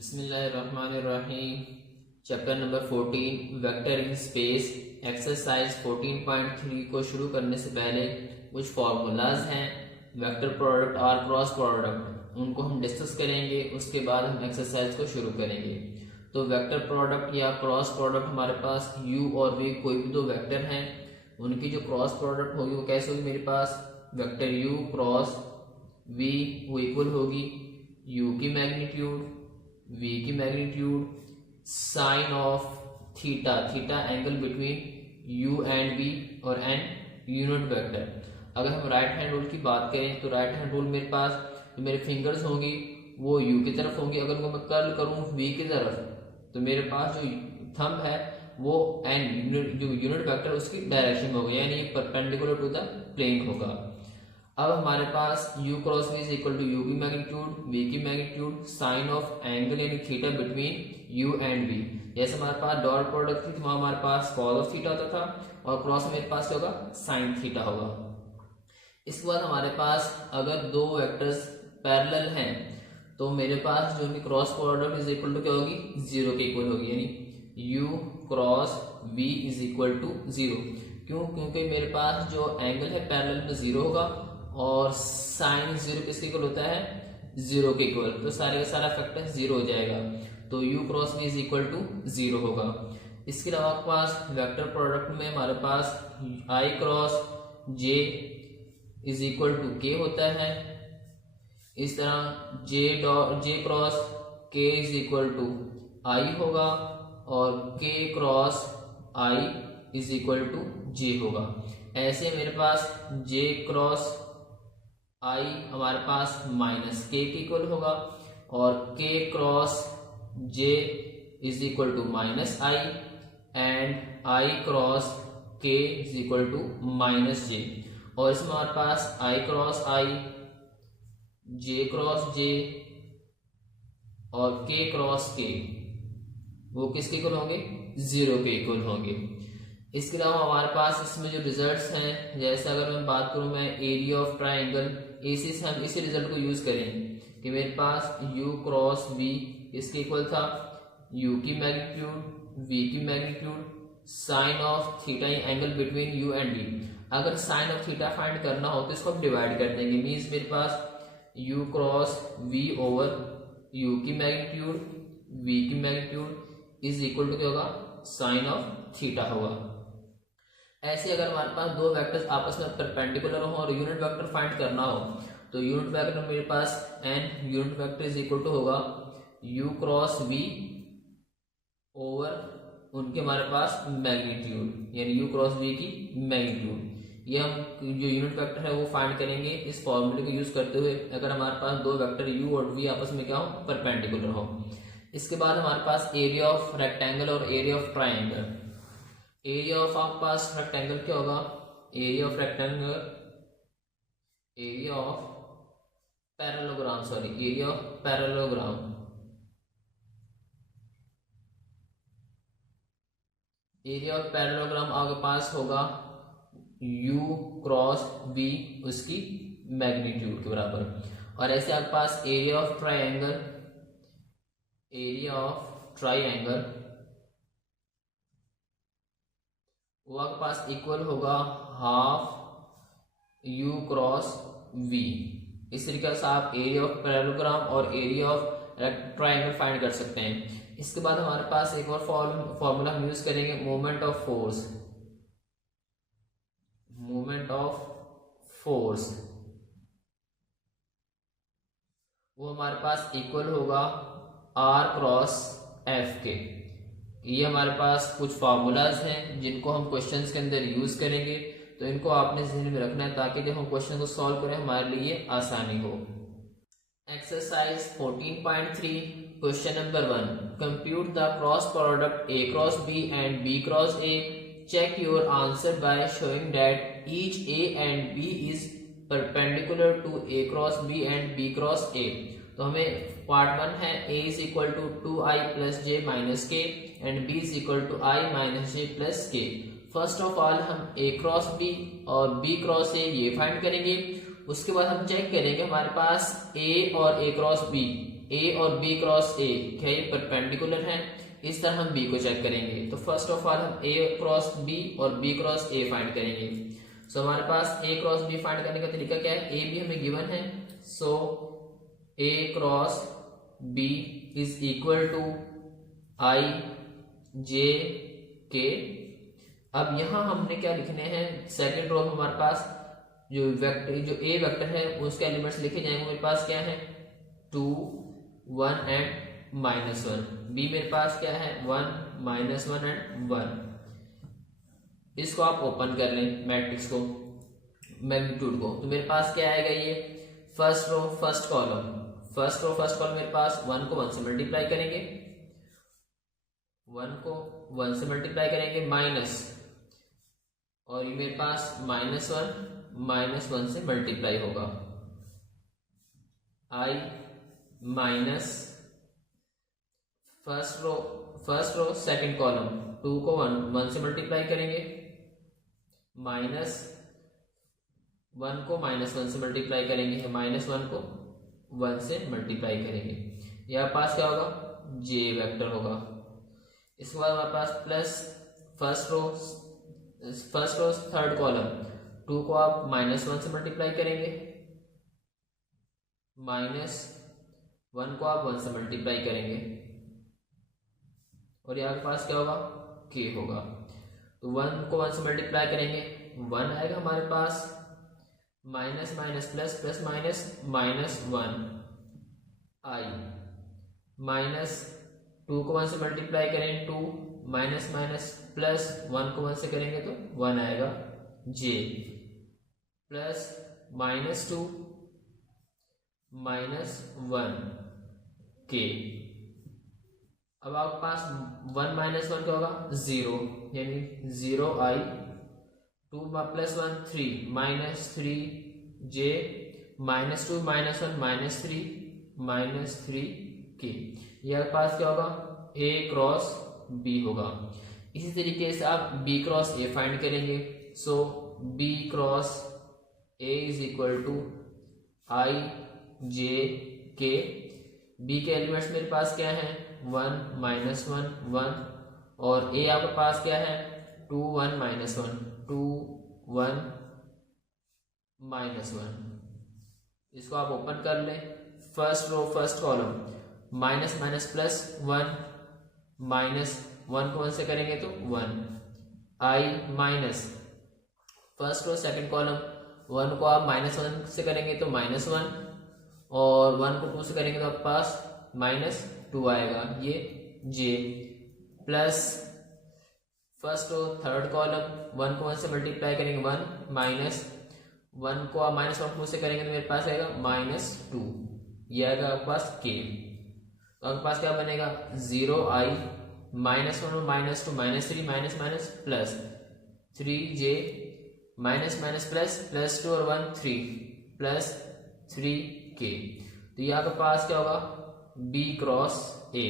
बिस्मिल्लाहिर्रहमानिर्रहीम। Chapter number 14 vector in space exercise 14.3 को शुरू करने से पहले कुछ फार्मूलाज हैं वेक्टर प्रोडक्ट और क्रॉस प्रोडक्ट, उनको हम डिस्कस करेंगे। उसके बाद हम एक्सरसाइज को शुरू करेंगे। तो वेक्टर प्रोडक्ट या क्रॉस प्रोडक्ट हमारे पास u और v कोई भी दो वेक्टर हैं, उनकी जो क्रॉस प्रोडक्ट होगी वो कैसे होगी। मेरे पास वेक्टर u क्रॉस v वो इक्वल होगी u की मैग्नीट्यूड v की magnitude sine of theta, theta angle between u and v और n यूनिट वेक्टर। अगर हम राइट हैंड रूल की बात करें तो राइट हैंड रूल मेरे पास जो मेरे फिंगर्स होंगी वो u की तरफ होंगी। अगर मैं कर्ल करूं v की तरफ तो मेरे पास जो थंब है वो n जो यूनिट वेक्टर उसकी डायरेक्शन में होगा, यानी परपेंडिकुलर टू द प्लेन होगा। अब हमारे पास u cross v is equal to u की मैग्नीट्यूड v की मैग्नीट्यूड साइन ऑफ एंगल यानी theta between u and v। जैसे हमारे पास डॉट प्रोडक्ट थी तो वहां हमारे पास कॉस ऑफ थीटा होता था और क्रॉस मेरे पास क्या होगा, साइन थीटा होगा। इसके बाद हमारे पास अगर दो वेक्टर्स पैरेलल हैं तो मेरे पास जो उनकी cross product is equal to क्या होगी, जीरो के इक्वल होगी, यानी u cross v is equal to zero. क्यों? क्योंकि मेरे पास जो एंगल है पैरेलल में जीरो होगा और साइन जीरो किसके इक्वल होता है, जीरो के इक्वल, तो सारे का सारा फैक्टर जीरो हो जाएगा, तो u cross v is equal to zero होगा। इसके अलावा आपके पास वेक्टर प्रोडक्ट में हमारे पास i cross j is equal to k होता है। इस तरह j cross k is equal to i होगा और k cross i is equal to j होगा। ऐसे मेरे पास j क्रॉस i हमारे पास माइनस k के इक्वल होगा और k cross j is equal to minus i and i cross k is equal to minus j। और इसमें हमारे पास i cross i, j cross j और k क्रॉस k वो किसके इक्वल होंगे, जीरो के इक्वल होंगे। इसके अलावा हमारे पास इसमें जो रिजल्ट्स हैं, जैसे अगर मैं बात करूं मैं एरिया ऑफ ट्राइंगल, इसी से हम इसी रिजल्ट को यूज करें कि मेरे पास u क्रॉस v इसके इक्वल था u की मैग्नीट्यूड v की magnitude sine of theta angle between u and v। अगर साइन ऑफ थीटा फाइंड करना हो तो इसको हम डिवाइड कर देंगे, मीन्स मेरे पास u cross v over u की मैग्नीट्यूड v की मैग्नीट्यूड इज इक्वल टू क्या होगा, साइन ऑफ थीटा होगा। ऐसे अगर हमारे पास दो वेक्टर्स आपस में परपेंडिकुलर हो और यूनिट वेक्टर फाइंड करना हो तो यूनिट वेक्टर मेरे पास n unit vector is equal to होगा u क्रॉस v ओवर उनके हमारे पास मैग्नीट्यूड, यानी u क्रॉस v की मैग्नीट्यूड। ये हम जो यूनिट वेक्टर है वो फाइंड करेंगे इस फॉर्मूले को यूज करते हुए अगर हमारे पास दो वेक्टर u और v आपस में क्या हो, परपेंडिकुलर हो। इसके बाद हमारे पास एरिया ऑफ रेक्टेंगल और area of triangle. Area of आपके पास रेक्टेंगल क्या होगा, area of rectangle, area of parallelogram, sorry area of parallelogram, area of parallelogram आपके पास होगा u क्रॉस v उसकी मैग्नीट्यूड के बराबर। और ऐसे आपके पास area of triangle, area of triangle वो आपके पास इक्वल होगा हाफ u क्रॉस v। इस तरीके से आप एरिया ऑफ पैरेललोग्राम और एरिया ऑफ ट्राइंगल फाइंड कर सकते हैं। इसके बाद हमारे पास एक और फॉर्मूला हम यूज करेंगे, moment of force, moment of force वो हमारे पास इक्वल होगा r क्रॉस f के। ये हमारे पास कुछ फार्मूलाज हैं जिनको हम क्वेश्चंस के अंदर यूज करेंगे, तो इनको आपने ज़हन में रखना है ताकि जब हम क्वेश्चन को सॉल्व करें हमारे लिए आसानी हो। Exercise 14.3 question number 1, compute the cross product a cross b and b cross a। Check your answer by showing that each a and b is perpendicular to a cross b and b cross a। तो हमें part 1 है a is equal to 2i plus j minus k and b is equal to i minus j plus k. First of all हम a cross b और b cross a ये find करेंगे। उसके बाद हम चेक करेंगे हमारे पास a और a क्रॉस b ए और बी क्रॉस ए क्या ये परपेंडिकुलर है, इस तरह हम बी को चेक करेंगे। तो फर्स्ट ऑफ ऑल हम ए क्रॉस बी और बी क्रॉस ए फाइंड करेंगे। सो हमारे पास ए क्रॉस बी फाइंड करने का तरीका क्या है, ए बी हमें गिवन है, so a cross b is equal to i j k. अब यहां हमने क्या लिखने हैं, सेकेंड रो में हमारे पास जो ए वेक्टर है उसके एलिमेंट्स लिखे जाएंगे। मेरे पास क्या है 2 1 एंड -1। बी मेरे पास क्या है 1 -1 एंड 1। इसको आप ओपन कर लें मैट्रिक्स को, मैग्नीट्यूड को, तो मेरे पास क्या आएगा, ये फर्स्ट रो फर्स्ट कॉलम मेरे पास 1 को 1 से मल्टीप्लाई करेंगे, 1 को 1 से मल्टीप्लाई करेंगे माइनस, और ये मेरे पास -1 से मल्टीप्लाई होगा, i minus first row second column 2 को 1 से मल्टीप्लाई करेंगे, माइनस 1 को -1 से मल्टीप्लाई करेंगे, -1 को 1 से मल्टीप्लाई करेंगे, यहाँ पास क्या होगा जे वेक्टर होगा। इसके बाद हमारे पास plus first row third column 2 को आप -1 से मल्टीप्लाई करेंगे, -1 को आप 1 से मल्टीप्लाई करेंगे, और यहाँ के पास क्या होगा k होगा। तो 1 को 1 से मल्टीप्लाई करेंगे 1 आएगा हमारे पास, minus minus plus plus minus -1 i, minus 2 को 1 से मल्टीप्लाई करें 2, माइनस माइनस प्लस 1 को 1 से करेंगे तो 1 आएगा j, प्लस -2 -1 k। अब आपके पास 1 -1 क्या होगा 0, यानी 0 i, 2 प्लस 1 3 -3 j, -2 -1 -3 k। यह पास क्या होगा a क्रॉस b होगा। इसी तरीके से आप b क्रॉस a फाइंड करेंगे। So b cross a is equal to i j k। b के एलिमेंट्स मेरे पास क्या है 1 -1 1, और a आपके पास क्या है 2 1 -1 2 1 -1। इसको आप ओपन कर लें, first row first column minus minus plus 1, -1 को 1 से करेंगे तो 1 i, minus first row second column 1 को आप -1 से करेंगे तो -1, और 1 को 2 से करेंगे तो आपके पास -2 आएगा, ये j, plus first row third column 1 को 1 से मल्टीप्लाई करेंगे 1, -1 को आप -1 को 2 से करेंगे तो मेरे पास आएगा -2, ये आएगा आपके पास k। तो आपके पास क्या बनेगा 0 i, -1 और -2 -3 minus plus 3j, minus plus 2 और 1 3 प्लस 3k। तो ये आपके पास क्या होगा b क्रॉस a।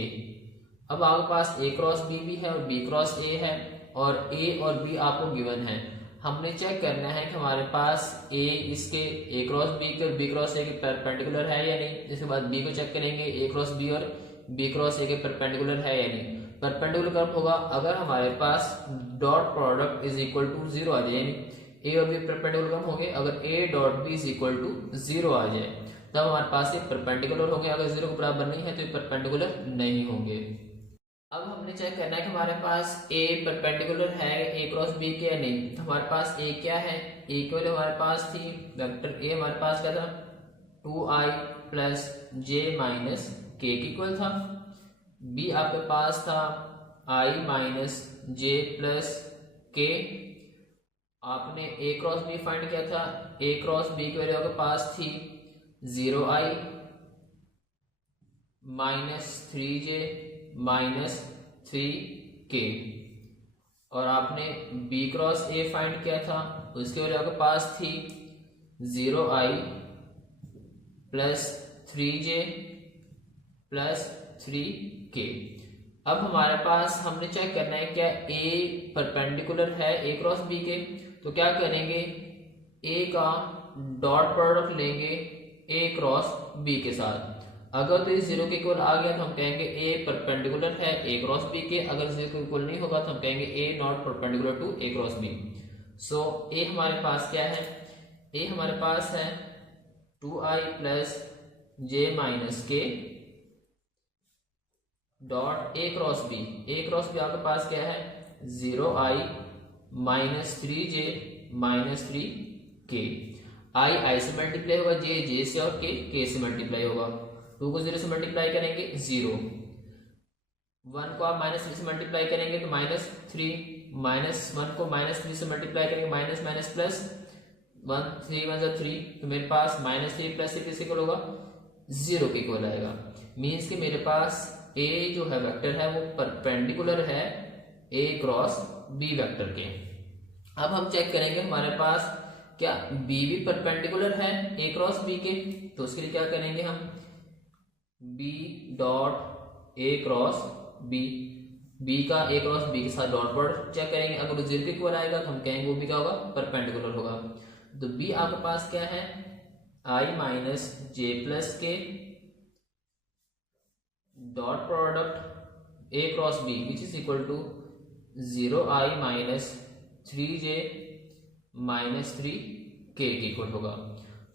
अब आपके पास a क्रॉस b भी है और b क्रॉस a है, और a और b आपको गिवन है। हमने चेक करना है कि हमारे पास a इसके a क्रॉस b के और b क्रॉस a के परपेंडिकुलर है या नहीं। इसके बाद b को चेक करेंगे a क्रॉस b और b क्रॉस a के परपेंडिकुलर है या नहीं। परपेंडिकुलर कब होगा, अगर हमारे पास dot product is equal to 0 आ जाए, यानी a और b परपेंडिकुलर कब होंगे, अगर a dot b is equal to 0 आ जाए तब हमारे पास ये परपेंडिकुलर होंगे। अगर 0 के बराबर नहीं है तो ये परपेंडिकुलर नहीं होंगे। अब हमने चेक करना है कि हमारे पास a परपेंडिकुलर है a क्रॉस b के या नहीं। तो हमारे पास a क्या है, a की वैल्यू हमारे पास थी वेक्टर a हमारे पास क्या था 2i plus j minus k के इक्वल था। b आपके पास था i minus j plus k। आपने a क्रॉस b फाइंड किया था, a क्रॉस b की वैल्यू आपके पास थी 0i -3j -3k, और आपने b क्रॉस a फाइंड किया था, उसकी वैल्यू आपके पास थी 0i +3j +3k। अब हमारे पास हमने चेक करना है क्या a परपेंडिकुलर है a क्रॉस b के। तो क्या करेंगे, a का डॉट प्रोडक्ट लेंगे a क्रॉस b के साथ। अगर तो ये जीरो के इक्वल आ गया तो हम कहेंगे ए परपेंडिकुलर है ए क्रॉस बी के, अगर जीरो के इक्वल नहीं होगा तो हम कहेंगे a not perpendicular to a cross b. So a हमारे पास क्या है, ए हमारे पास है 2i प्लस जे माइनस के dot A cross b. A cross b आपके पास क्या है 0i minus 3j minus 3k। आई से मल्टीप्लाई होगा, जे से, और के से मल्टीप्लाई होगा। 2 को 0 से मल्टीप्लाई करेंगे 0, 1 को आप माइनस 3 से मल्टीप्लाई करेंगे तो -3, -1 को -3 से मल्टीप्लाई करेंगे माइनस माइनस प्लस 1, 3 1 जा 3, तो मेरे पास -3 प्लस 3 किसके इक्वल होगा 0 के इक्वल आएगा। मीन्स कि मेरे पास ए जो है वेक्टर है वो परपेंडिकुलर है ए क्रॉस बी वेक्टर के। अब हम चेक करेंगे हमारे पास क्या बी भी परपेंडिकुलर है ए क्रॉस बी के, तो उसके लिए क्या करेंगे हम बी डॉट ए क्रॉस बी, बी का ए क्रॉस बी के साथ डॉट प्रोडक्ट चेक करेंगे। अगर जीरो के इक्वल आएगा तो हम कहेंगे वो भी क्या होगा परपेंडिकुलर होगा। तो बी आपके पास क्या है I minus J plus K dot product A cross B which is equal to 0i minus 3j minus 3k के इक्वल होगा।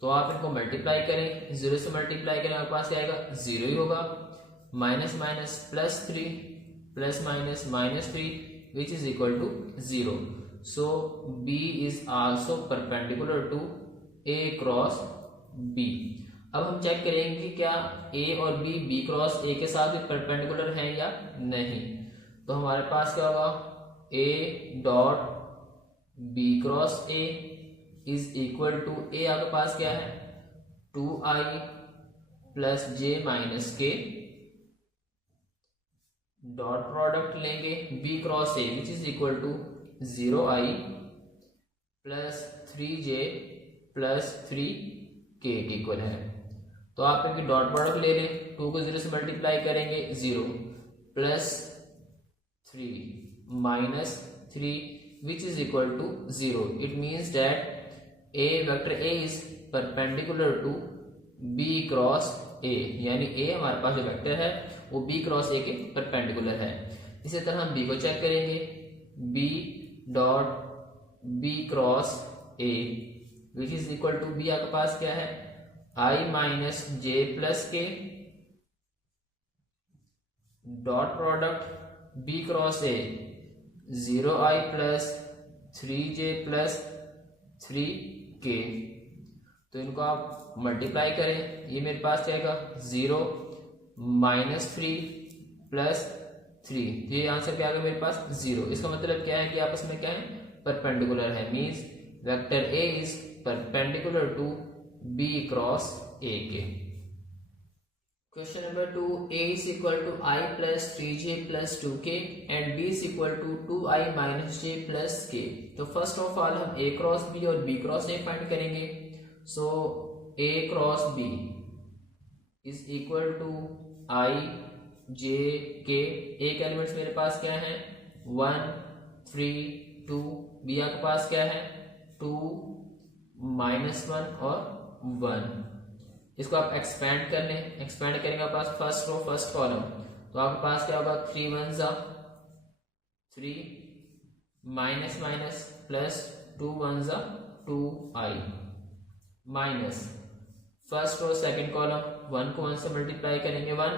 तो आप इनको मल्टीप्लाई करें, 0 से मल्टीप्लाई करें आपके पास क्या आएगा 0 ही होगा, minus minus plus 3 plus minus minus 3 which is equal to 0। So b is also perpendicular to a cross b। अब हम चेक करेंगे कि क्या a और b क्रॉस a के साथ भी परपेंडिकुलर हैं या नहीं। तो हमारे पास क्या होगा a dot b cross a is equal to a आपके पास क्या है 2i प्लस जे माइनस के डॉट प्रोडक्ट लेंगे b cross a which is equal to 0i plus 3j plus 3k के इक्वल है। तो आप इनकी डॉट प्रोडक्ट ले लें, 2 को 0 से मल्टीप्लाई करेंगे 0 plus 3 minus 3 which is equal to 0। It means that a vector a is perpendicular to b cross a, यानी a हमारे पास जो वेक्टर है वो b क्रॉस a के परपेंडिकुलर है। इसी तरह हम b को चेक करेंगे b dot b cross a which is equal to b आपके पास क्या है i minus J plus K dot product b cross a 0i plus 3j plus 3k। तो इनको आप मल्टीप्लाई करें, ये मेरे पास क्या आएगा 0 माइनस 3 प्लस 3, तो ये आंसर क्या आ गया मेरे पास 0। इसका मतलब क्या है कि आपस में क्या है परपेंडिकुलर है, means vector a is perpendicular to b cross a के। Question number 2, a is equal to i plus 3j plus 2k and b is equal to 2i minus j plus k। तो first of all हम a cross b और b cross a find करेंगे। So a cross b is equal to i j k। a के elements मेरे पास क्या है 1 3 2, b आपके पास क्या है 2 -1 और 1। इसको आप एक्सपेंड कर लें, एक्सपेंड करेंगे आपके पास फर्स्ट रो फर्स्ट कॉलम, तो आपके पास क्या होगा 3 1 3 minus minus plus 2 1 2i minus first row second column 1 को 1 से मल्टीप्लाई करेंगे 1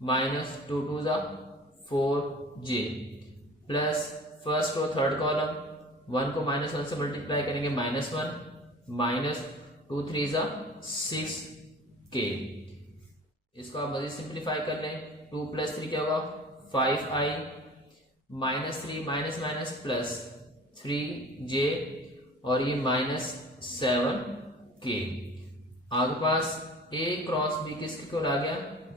minus 2 2 4j plus first row third column 1 को -1 से मल्टीप्लाई करेंगे -1 माइनस 2 3 6k। इसको आप मजीद सिंप्लीफाई कर लें, 2 प्लस 3 क्या होगा 5i minus 3 minus minus plus 3j और ये -7k। आपके पास a क्रॉस b किसके को आ गया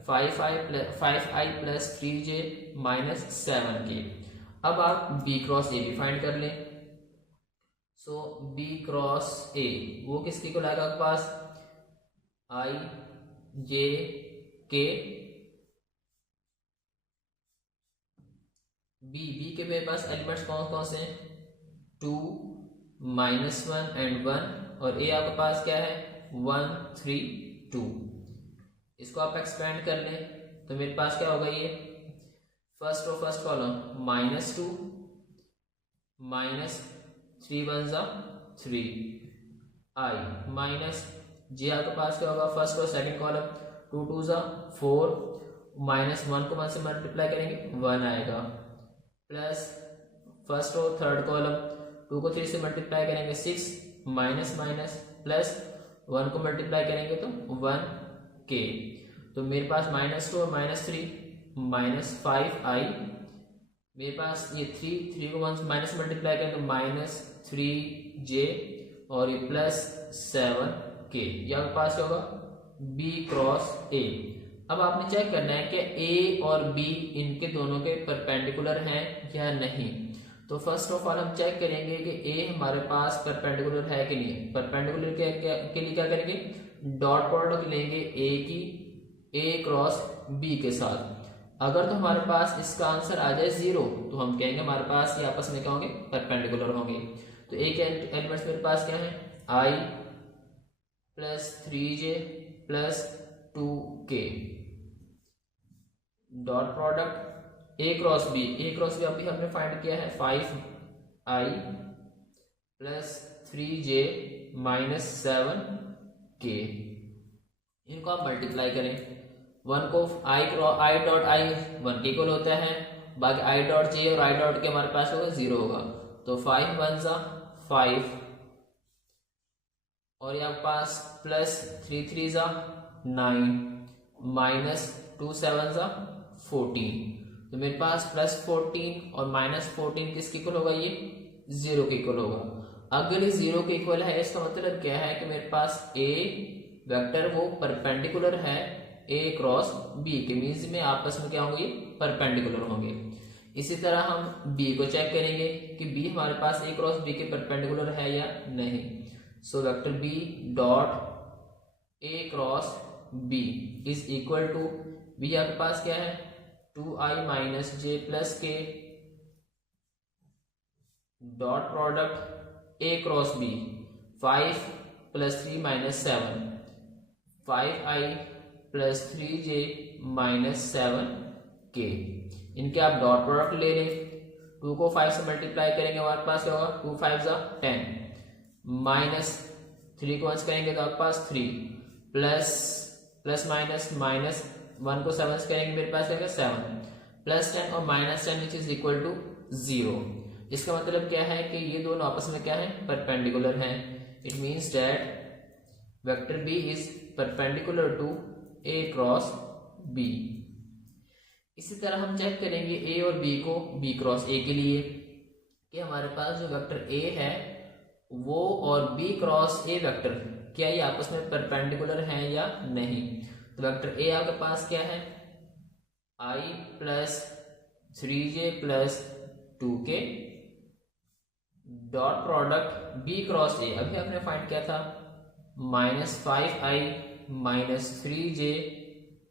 5i plus 3j minus 7k। अब आप b क्रॉस a भी फाइंड कर लें। सो b क्रॉस a वो किसके को लाएगा आपके पास i j k b के मेरे पास एलिमेंट्स कौन कौन से हैं 2 -1 एंड 1 और a आपके पास क्या है 1 3 2। इसको आप एक्सपेंड कर लें तो मेरे पास क्या होगा, ये first row first column -2 -3 one जा 3 I माइनस जे आपके पास क्या होगा, फर्स्ट रो सेकंड कॉलम 2 2 जा 4 -1 को 1 से मल्टीप्लाई करेंगे 1 आएगा, plus first row third column 2 को 3 से मल्टीप्लाई करेंगे 6 माइनस माइनस प्लस 1 को मल्टीप्लाई करेंगे तो 1k। तो मेरे पास -2 और -3 -5i, मेरे पास ये 3 को 1 माइनस मल्टीप्लाई करें तो -3j और ये +7k। ये आपके पास क्या होगा, b क्रॉस a। अब आपने चेक करना है कि a और b इनके दोनों के परपेंडिकुलर हैं या नहीं। तो फर्स्ट ऑफ ऑल हम चेक करेंगे कि a हमारे पास परपेंडिकुलर है कि नहीं। परपेंडिकुलर के लिए क्या करेंगे, डॉट प्रोडक्ट लेंगे a की a क्रॉस b के साथ। अगर तो हमारे पास इसका आंसर आ जाए 0 तो हम कहेंगे हमारे पास ये आपस में क्या होंगे, परपेंडिकुलर होंगे। तो a के एलिमेंट्स मेरे पास क्या है, i + 3j + 2k, dot product a cross b अभी हमने फाइंड किया है 5i + 3j - 7k। इनको आप मल्टीप्लाई करें, 1 को i डॉट i 1 के इक्वल होता है, बाकी i डॉट j और i डॉट के हमारे पास होगा 0 होगा। तो 5 1 जा 5 और यहाँ पास +3 3 जा 9 -2 7 जा 14। तो मेरे पास +14 और -14 किसके इक्वल होगा, ये 0 के इक्वल होगा। अगर ये 0 के इक्वल है इसका मतलब क्या है कि मेरे पास a वेक्टर वो परपेंडिकुलर है a क्रॉस b के, मीन्स में आपस में क्या होंगे, परपेंडिकुलर होंगे। इसी तरह हम b को चेक करेंगे कि b हमारे पास a क्रॉस b के परपेंडिकुलर है या नहीं। So vector b dot a cross b is equal to, b आपके पास क्या है 2i - j + k, dot product a cross b 5 + 3 - 7 5i + 3j - 7k। इनके आप डॉट प्रोडक्ट ले लें, 2 को 5 से मल्टीप्लाई करेंगे हमारे पास क्या होगा, 2 5 जा 10 -3 को 1 करेंगे तो आपके पास 3 प्लस माइनस 1 को 7 से करेंगे मेरे पास आएगा 7 +10 और -10 विच इज इक्वल टू 0। इसका मतलब क्या है कि ये दोनों आपस में क्या है, परपेंडिकुलर हैं। It means that vector b is perpendicular to a cross b। इसी तरह हम चेक करेंगे a और b को b क्रॉस a के लिए कि हमारे पास जो वेक्टर a है वो और b क्रॉस a वेक्टर क्या ये आपस में परपेंडिकुलर हैं या नहीं। तो वेक्टर a आपके पास क्या है, i + 3j + 2k, dot product b cross a अभी हमने फाइंड किया था -5i - 3j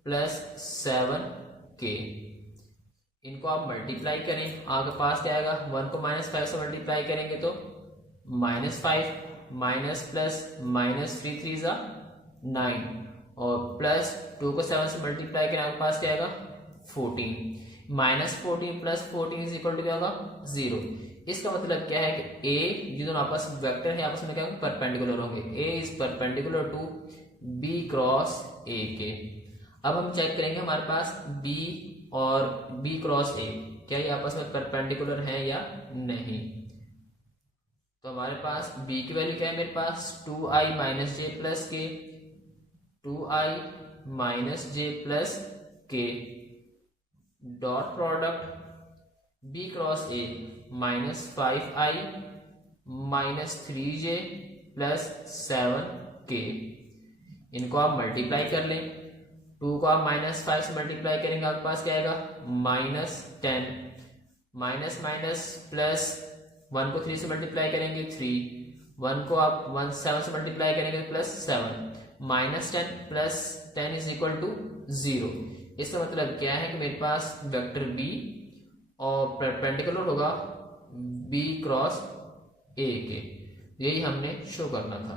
+ 7k। इनको आप मल्टीप्लाई करें, आपके पास क्या आएगा, 1 को -5 से मल्टीप्लाई करेंगे तो -5 प्लस 3 3 जा 9 और +2 को 7 से मल्टीप्लाई करें आपके पास क्या आएगा 14 -14 + 14 इज इक्वल टू क्या होगा 0। इसका मतलब क्या है कि a जो दोनों आपस वेक्टर है आपस में क्या होंगे, परपेंडिकुलर होंगे। a is perpendicular to b cross a के। अब हम चेक करेंगे हमारे पास b और b क्रॉस a क्या ये आपस में परपेंडिकुलर हैं या नहीं। तो हमारे पास b की वैल्यू क्या है, मेरे पास 2i - j + k 2i - j + k, dot product b cross a -5i - 3j + 7k। इनको आप मल्टीप्लाई कर लें, 2 को आप -5 से मल्टीप्लाई करेंगे आपके पास क्या आएगा -10 माइनस प्लस 1 को 3 से मल्टीप्लाई करेंगे 3, 1 को आप 7 से मल्टीप्लाई करेंगे +7 -10 + 10 इज इक्वल टू 0। इसका मतलब क्या है कि मेरे पास वेक्टर b और परपेंडिकुलर होगा b क्रॉस a के। यही हमने शो करना था।